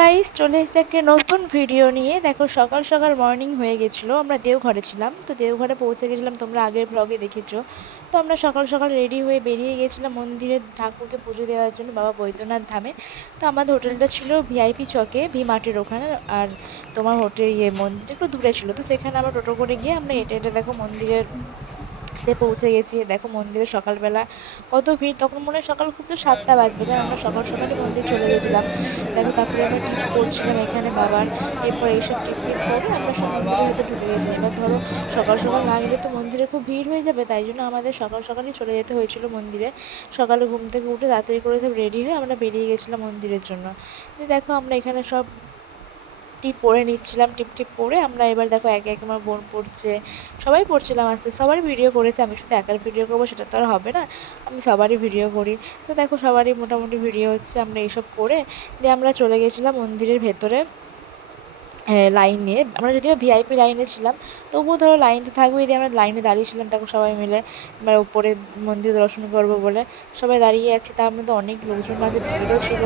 Guys চলে এসেছে একটা নতুন ভিডিও নিয়ে। দেখো, সকাল সকাল মর্নিং হয়ে গেছিল। আমরা দেওঘরে ছিলাম। তো দেওঘরে পৌঁছে গেছিলাম, তোমরা আগের ব্লগে দেখেছ। তো আমরা সকাল সকাল রেডি হয়ে বেরিয়ে গেছিলাম মন্দিরে ঠাকুরকে পুজো দেওয়ার জন্য বাবা বৈদ্যনাথ ধামে। তো আমাদের হোটেলটা ছিল ভিআইপি চকে ভি মার্টের ওখানে। আর তোমার হোটেল ইয়ে মন্দির একটু দূরে ছিল। তো সেখানে আমরা টোটো করে গিয়ে আমরা হেঁটে হেঁটে দেখো মন্দিরের তে পৌঁছে গেছি। দেখো মন্দিরে সকালবেলা কত ভিড়, তখন মনে হয় সকাল খুব তো সাতটা বাজবে কারণ আমরা সকাল সকালে মন্দির চলে গেছিলাম। দেখো তারপরে আমরা টিপ করছিলাম এখানে বাবার, এরপর এইসব টিপ টিপ করে আমরা সব মন্দিরের ভেতর ঢুকে গেছিলাম। এবার ধরো সকাল সকাল না গেলে তো মন্দিরে খুব ভিড় হয়ে যাবে, তাই জন্য আমাদের সকাল সকালই চলে যেতে হয়েছিল মন্দিরে। সকালে ঘুম থেকে উঠে তাড়াতাড়ি করে সব রেডি হয়ে আমরা বেরিয়ে গেছিলাম মন্দিরের জন্য। দেখো আমরা এখানে সব টিপ পরে নিচ্ছিলাম টিপ টিপ পরে আমরা এবার দেখো একে একে আমার বোন পড়ছে। সবাই পড়ছিলাম আস্তে, সবারই ভিডিও করেছে, আমি শুধু একার ভিডিও করব, সেটা তো আর হবে না। আমি সবারই ভিডিও করি। তো দেখো সবারই মোটামুটি ভিডিও হচ্ছে, আমরা এইসব করে দিয়ে আমরা চলে গেছিলাম মন্দিরের ভেতরে। লাইন আমরা যদিও ভিআইপি লাইনে ছিলাম, তবুও ধরো লাইন তো থাকবেই দিয়ে আমরা লাইনে দাঁড়িয়েছিলাম দেখো সবাই মিলে এবার উপরে মন্দির দর্শন করব বলে সবাই দাঁড়িয়ে আছি। তার মধ্যে অনেক লোকজন মাঝে ভিড়ও ছিল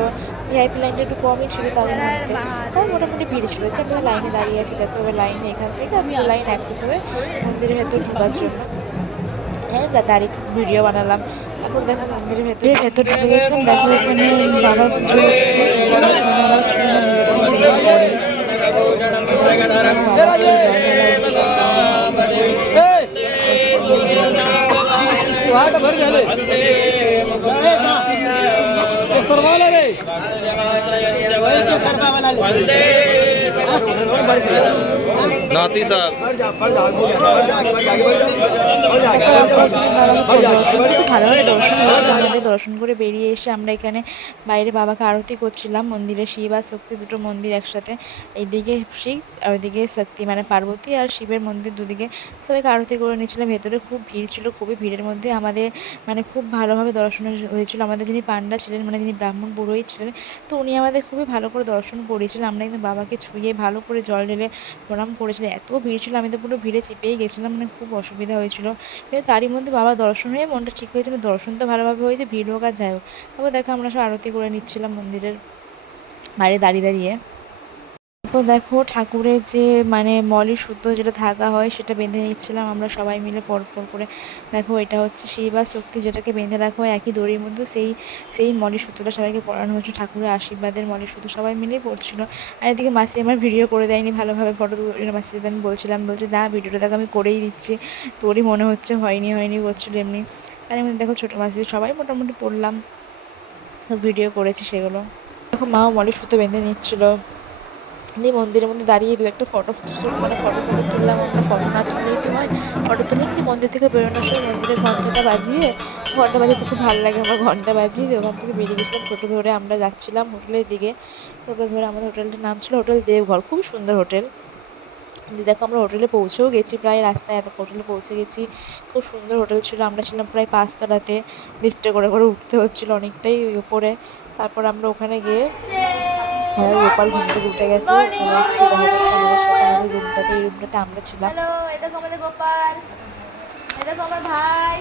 ভিআইপি লাইনটা একটু কমই ছিল তার মধ্যে। তাও মোটামুটি ভিড় ছিল। তো আমরা লাইনে দাঁড়িয়ে আছি, দেখো এবার লাইনে এখান থেকে আর লাইন একসাথে হয়ে মন্দিরের ভেতর ঢোকার জন্য। হ্যাঁ দাঁড়িয়ে ভিডিও বানালাম। তারপর দেখো মন্দিরের ভেতরে ভেতর ঢুকে গেছিলাম দেখো এখানে वाट भर झाले सर्वाला रे सर्वाला नाती साहब খুব ভালোভাবে দর্শন হলো আমাদের দর্শন করে বেরিয়ে এসে আমরা এখানে বাইরে বাবাকে আরতি করছিলাম মন্দিরে শিব আর শক্তি দুটো মন্দির একসাথে এইদিকে শিব আর ওইদিকে শক্তি মানে পার্বতী আর শিবের মন্দির দুদিকে সবাইকে আরতি করে নিয়েছিলাম ভেতরে খুব ভিড় ছিল খুবই ভিড়ের মধ্যে আমাদের মানে খুব ভালোভাবে দর্শন হয়েছিল আমাদের যিনি পান্ডা ছিলেন মানে যিনি ব্রাহ্মণ পুরোহিত ছিলেন তো উনি আমাদের খুবই ভালো করে দর্শন করিয়েছিলেন আমরা কিন্তু বাবাকে ছুঁয়ে ভালো করে জল ঢেলে প্রণাম করেছিল। এত ভিড় ছিল, আমি তো পুরো ভিড়ে চেপেই গেছিলাম মানে খুব অসুবিধা হয়েছিল। কিন্তু তারই মধ্যে বাবা দর্শন হয়ে মনটা ঠিক হয়েছিল দর্শন তো ভালোভাবে হয়েছে, ভিড় হোক আর যাই হোক। তারপর দেখো আমরা সব আরতি করে নিচ্ছিলাম মন্দিরের বাইরে দাঁড়িয়ে দাঁড়িয়ে। তারপর দেখো ঠাকুরের যে মানে মলি শুদ্ধ যেটা থাকা হয় সেটা বেঁধে নিচ্ছিলাম আমরা সবাই মিলে পরপর করে। দেখো এটা হচ্ছে শিব বা শক্তি যেটাকে বেঁধে রাখা হয় একই দড়ির মধ্যে। সেই সেই মলি সূত্রটা সবাইকে পড়ানো হয়েছে। ঠাকুরের আশীর্বাদের মলি সূত্র সবাই মিলেই পড়ছিল আর এদিকে মাসি আমার ভিডিও করে দেয়নি ভালোভাবে। ফটো তুলে সাথে আমি বলছিলাম, বলছে, না, ভিডিওটা দেখো, আমি করেই দিচ্ছি। তোরই মনে হচ্ছে, হয়নি হয়নি, করছিল এমনি। তার মধ্যে দেখো ছোটো মাসি, সবাই মোটামুটি পড়লাম। তো ভিডিও করেছি সেগুলো। দেখো মাও মলি সুতো বেঁধে নিচ্ছিল। দিয়ে মন্দিরের মধ্যে দাঁড়িয়ে দু একটা ফটো মানে ফটো ফটো তুললাম, আমরা ফটো না তুললেই তো হয় ফটো তুলে দিয়ে মন্দির থেকে বেরোনোর সময় মন্দিরের ঘন্টাটা বাজিয়ে, ঘণ্টা বাজাতে খুব ভালো লাগে আমার ঘণ্টা বাজিয়ে ওখান থেকে বেরিয়ে গেছিলাম টোটো ধরে আমরা যাচ্ছিলাম হোটেলের দিকে, টোটো ধরে আমাদের হোটেলটার নাম ছিল হোটেল দেবঘর খুব সুন্দর হোটেল। দেখো আমরা হোটেলে পৌঁছেও গেছি, প্রায় রাস্তায় এত হোটেলে পৌঁছে গেছি, খুব সুন্দর হোটেল ছিল, আমরা ছিলাম প্রায় পাঁচতলাতে লিফটে করে করে উঠতে হচ্ছিল অনেকটাই উপরে তারপর আমরা ওখানে গিয়ে হ্যাঁ গোপাল ঘুম থেকে উঠে গেছে। চলে এসেছি দেখা করতে আমাদের সাথে আমাদের রুমটাতে এই রুমটাতে আমরা ছিলাম। এটা তো আমাদের গোপাল। এটা তো আমার ভাই।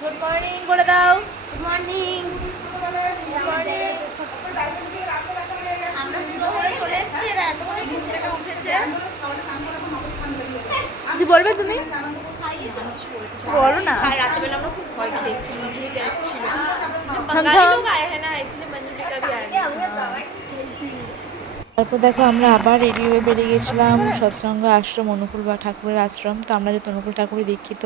গুড মর্নিং করে দাও। গুড মর্নিং বলবে তুমি? বলো না। আর রাতেবেলা আমরা খুব ভয় খেয়েছি। মঞ্জুরি গ্যাস ছিল তারপর দেখো আমরা আবার রেডি হয়ে বেরিয়ে গেছিলাম সৎসঙ্গ আশ্রম, অনুকূল বা ঠাকুরের আশ্রম। তো আমরা যেহেতু অনুকূল ঠাকুরে দীক্ষিত,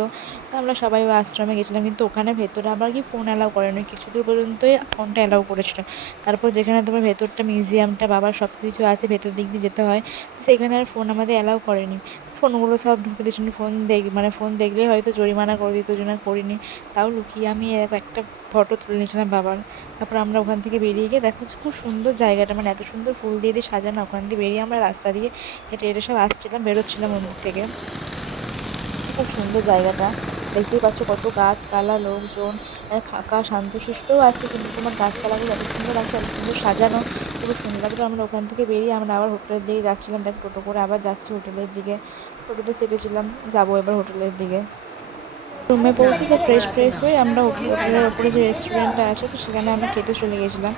তো আমরা সবাই ওই আশ্রমে গেছিলাম। কিন্তু ওখানে ভেতরে আবার কি ফোন অ্যালাউ করেনি কিছু দূর পর্যন্তই ফোনটা অ্যালাউ করেছিল। তারপর যেখানে তোমার ভেতরটা মিউজিয়ামটা বাবার সব কিছু আছে, ভেতর দিক দিয়ে যেতে হয়, তো সেখানে আর ফোন আমাদের অ্যালাউ করেনি। ফোনগুলো সব ঢুকতে দিচ্ছিল ফোন দেখ মানে ফোন দেখলে হয়তো জরিমানা করে দিত জন্য করিনি। তাও লুকিয়ে আমি এক- একটা ফটো তুলে নিয়েছিলাম বাবার। তারপর আমরা ওখান থেকে বেরিয়ে গিয়ে দেখো খুব সুন্দর জায়গাটা মানে এত সুন্দর ফুল দিয়ে দিয়ে সাজানো, ওখান দিয়ে বেরিয়ে আমরা রাস্তা দিয়ে হেঁটে হেঁটে সব আসছিলাম, বেরোচ্ছিলাম মন্দির থেকে। খুব সুন্দর জায়গাটা। দেখতেই পাচ্ছ কত গাছপালা, লোকজন ফাঁকা, শান্ত শান্তশিষ্টও আছে, কিন্তু তোমার গাছপালাগুলো এত সুন্দর লাগছে, এত সুন্দর সাজানো, খুব সুন্দর লাগছে। আমরা ওখান থেকে বেরিয়ে আমরা আবার হোটেলের দিকে যাচ্ছিলাম। দেখ টোটো করে আবার যাচ্ছি হোটেলের দিকে। টোটোতে চেপেছিলাম, যাব এবার হোটেলের দিকে। রুমে পৌঁছে যে ফ্রেশ ফ্রেশ হয়ে আমরা হোটেলের ওপরে যে রেস্টুরেন্টটা আছে, তো সেখানে আমরা খেতে চলে গেছিলাম।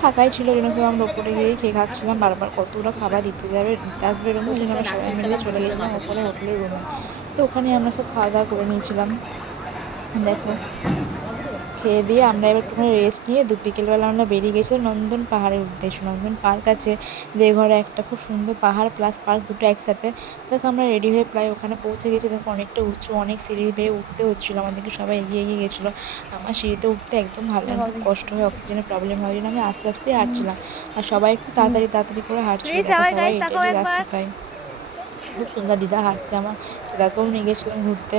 ফাঁকাই ছিল যেন কেউ আমরা ওপরে গিয়েই খেয়ে খাচ্ছিলাম। বারবার কতগুলো খাবার দিতে যাবে আসবে এরকম জন্য আমরা সবাই মিলে চলে গেছিলাম ওপরে হোটেলের রুমে তো ওখানে আমরা সব খাওয়া দাওয়া করে নিয়েছিলাম। দেখো। খেয়ে দিয়ে আমরা এবার একটুখানি রেস্ট নিয়ে দু বিকেলবেলা আমরা বেরিয়ে গেছিলাম নন্দন পাহাড়ের উদ্দেশ্যে। নন্দন পার্ক আছে দেওঘরে একটা খুব সুন্দর পাহাড় প্লাস পার্ক দুটো একসাথে। দেখো আমরা রেডি হয়ে প্রায় ওখানে পৌঁছে গেছি। দেখো অনেকটা উঁচু অনেক সিঁড়ি বেয়ে উঠতে হচ্ছিল। আমাদেরকে সবাই এগিয়ে এগিয়ে গেছিল। আমার সিঁড়িতে উঠতে একদম ভালো কষ্ট হয় অক্সিজেনের প্রবলেম হয় জন্য আমি আস্তে আস্তে হাঁটছিলাম। আর সবাই একটু তাড়াতাড়ি তাড়াতাড়ি করে হাঁটছিল। সবাই যাচ্ছে তাই খুব সুন্দর দিদা হাঁটছে আমার। দাদাকেও নিয়ে গেছিলাম ঘুরতে।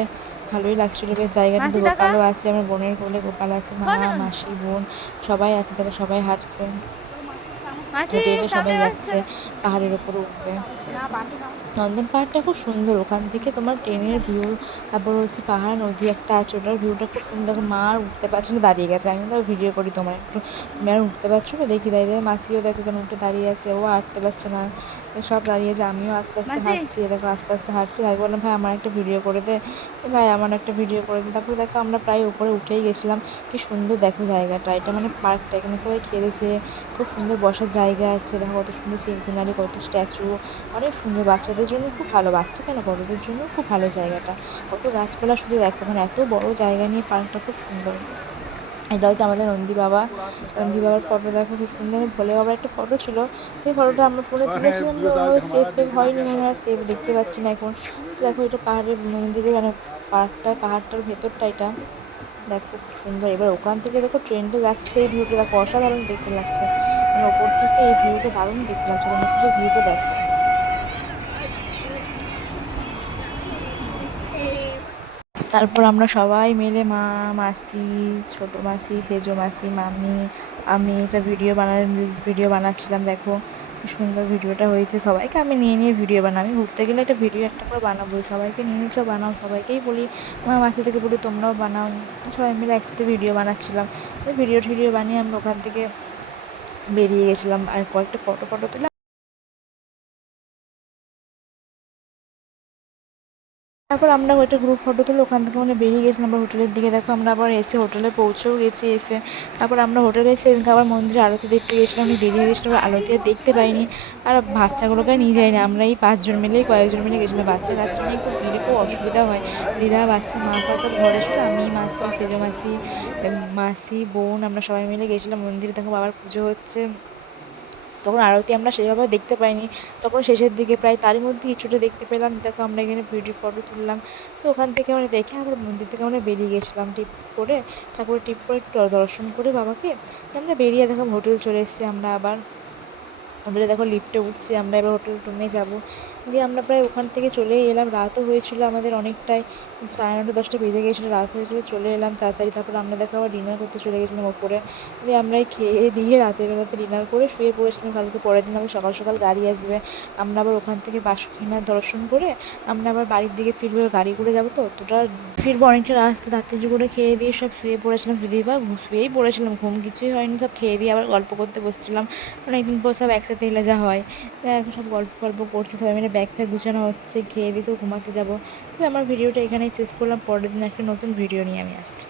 ভালোই লাগছিল বেশ জায়গাটা তো গোপালও আছে আমার বোনের কোলে গোপাল আছে মা মাসি বোন সবাই আছে তারা সবাই হাঁটছে। হেঁটে হেঁটে সবাই যাচ্ছে। পাহাড়ের ওপরে উঠবে। নন্দন পাহাড়টা খুব সুন্দর ওখান থেকে তোমার ট্রেনের ভিউ তারপর হচ্ছে পাহাড় নদী একটা আছে ওটার ভিউটা খুব সুন্দর মা আর উঠতে পারছে না দাঁড়িয়ে গেছে। আমি তো ভিডিও করি তোমার একটু। তুমি আর উঠতে পারছ না? দেখি দাঁড়িয়ে মাসিও দেখো কেন উঠে দাঁড়িয়ে আছে ও হাঁটতে পারছে না। সব দাঁড়িয়ে আছে আমিও আস্তে আস্তে হাঁটছি দেখো আস্তে আস্তে হাঁটছি। ভাই বললাম ভাই আমার একটা ভিডিও করে দে। ভাই আমার একটা ভিডিও করে দে। তারপরে দেখো আমরা প্রায় উপরে উঠেই গেছিলাম। কি সুন্দর দেখো জায়গাটা। এটা মানে পার্কটা। এখানে সবাই খেলেছে। খুব সুন্দর বসার জায়গা আছে। দেখো কত সুন্দর সিনারি কত স্ট্যাচু অনেক সুন্দর বাচ্চাদের জন্য খুব ভালো। বাচ্চা কেন? বড়দের জন্য খুব ভালো জায়গাটা। কত গাছপালা শুধু দেখো। মানে এত বড় জায়গা নিয়ে পার্কটা খুব সুন্দর। এটা হচ্ছে আমাদের নন্দী বাবা। নন্দী বাবার ফটো দেখো খুব সুন্দর। ভোলে বাবার একটা ফটো ছিল। সেই ফটোটা আমরা ফোনে তুলেছিলাম সেভ ফেভ হয়নি মনে হয় সেভ দেখতে পাচ্ছি না এখন। দেখো এটা পাহাড়ের মন্দিরে মানে পার্কটা পাহাড়টার ভেতরটা এটা। দেখো খুব সুন্দর। এবার ওখান থেকে দেখো ট্রেনটা যাচ্ছে এই ভিউটা দেখো অসাধারণ দেখতে লাগছে। মানে ওপর থেকে এই ভিউটা দারুণ দেখতে লাগছে। তোমরা শুধু ভিউটা দেখো। তারপর আমরা সবাই মিলে মা, মাসি, ছোটো মাসি, সেজো মাসি, মামি, আমি একটা ভিডিও রিলস ভিডিও বানাচ্ছিলাম, দেখো সুন্দর ভিডিওটা হয়েছে। সবাইকে আমি নিয়ে নিয়ে ভিডিও বানাই। আমি ঘুরতে গেলে একটা ভিডিও একটা করে বানাবো। সবাইকে নিয়ে নিচ্ছ বানাও। সবাইকেই বলি আমার মাসি থেকে বলি, তোমরাও বানাও। সবাই মিলে একসাথে ভিডিও বানাচ্ছিলাম। ভিডিও টিডিও বানিয়ে আমরা ওখান থেকে বেরিয়ে গেছিলাম। আর কয়েকটা ফটো ফটো তুলে তারপর আমরা ওইটা গ্রুপ ফটো তুলে ওখান থেকে মানে বেরিয়ে গেছিলাম আবার হোটেলের দিকে। দেখো আমরা আবার এসে হোটেলে পৌঁছেও গেছি এসে। তারপর আমরা হোটেলে এসে আবার মন্দিরে আরতি দেখতে গেছিলাম। আমি বেরিয়ে গেছিলাম আরতি আর দেখতে পাইনি। আর বাচ্চাগুলোকে নিয়ে যাইনি। আমরা এই পাঁচজন মিলেই কয়েকজন মিলে গেছিলাম বাচ্চা কাচ্চা নিয়ে খুব ভিড়ে, খুব অসুবিধা হয়। দিদা, বাচ্চা, মা বাবা ঘরে ছিল আমি, মাসি, সেজো মাসি মাসি, বোন, আমরা সবাই মিলে গেছিলাম মন্দিরে। দেখো বাবার পুজো হচ্ছে। তখন আরতি আমরা সেভাবে দেখতে পাইনি। তখন শেষের দিকে প্রায় তারই মধ্যে কিছুটা দেখতে পেলাম। দেখো আমরা এখানে ভিডিও ফটো তুললাম। তো ওখান থেকে আমরা দেখে আবার মন্দির থেকে আমরা বেরিয়ে গেছিলাম টিপ করে। ঠাকুরের টিপ করে একটু দর্শন করে বাবাকে। আমরা বেরিয়ে দেখো হোটেল চলে এসেছি আমরা আবার। আমরা দেখো লিফটে উঠছি, আমরা এবার হোটেল রুমে যাব। দিয়ে আমরা প্রায় ওখান থেকে চলেই এলাম। রাতও হয়েছিল আমাদের অনেকটাই সাড়ে নটা দশটা বেজে গিয়েছিল রাত হয়েছিল চলে এলাম তাড়াতাড়ি। তারপর আমরা দেখো আবার ডিনার করতে চলে গেছিলাম ওপরে। দিয়ে আমরা খেয়ে দিয়ে রাতের বেলাতে ডিনার করে শুয়ে পড়েছিলাম। কালকে পরের দিন আবার সকাল সকাল গাড়ি আসবে। আমরা আবার ওখান থেকে বাসুকিনার দর্শন করে আমরা আবার বাড়ির দিকে ফিরবো গাড়ি করে যাব তো। অতটা ফিরবো অনেকটা রাস্তা, তাড়াতাড়ি করে খেয়ে দিয়ে সব শুয়ে পড়েছিলাম। যদিও বা শুয়েই পড়েছিলাম। ঘুম কিছুই হয়নি, সব খেয়ে দিয়ে আবার গল্প করতে বসছিলাম। অনেকদিন পর সব একসাথে এলে যা হয়। এখন সব গল্প গল্প করছি, সবাই মিলে ব্যাগ ফ্যাগ গুছানো হচ্ছে, খেয়ে সব ঘুমাতে যাব। তো আমার ভিডিওটা এখানেই শেষ করলাম, পরের দিন একটা নতুন ভিডিও নিয়ে আমি আসছি।